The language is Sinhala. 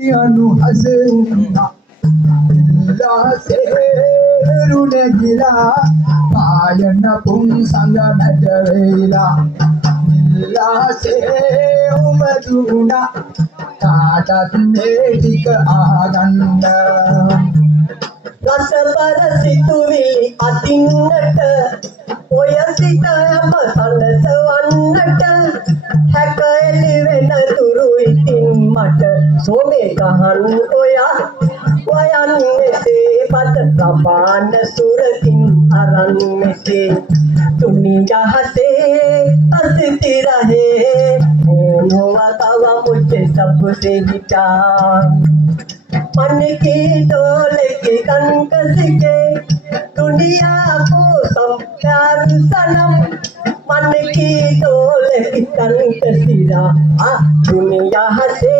යනු හසුනා ලාසේරුණ ගිලා පායන පුන් සංග මැද වේලා ලාසේ උමදුනා කාටත් මේ ටික ආගන්න රසබර සිතුවිලි අදින්නට ඔය සිතම සනසවන්නට හැක එලි වෙන තුරු ඉතින් මට සෝමේ ගහන් ඔයා වයන් මෙසේ පත කපාන සුරකින් අරන් මෙසේ තුනි යහසේ අසිති රහේ නොවා තව මුච්චේ සබ්බසේ හිතා मन की डोले की कंकस के दुनिया को सब प्यार सनम मन की डोले की कंकसिया दुनिया से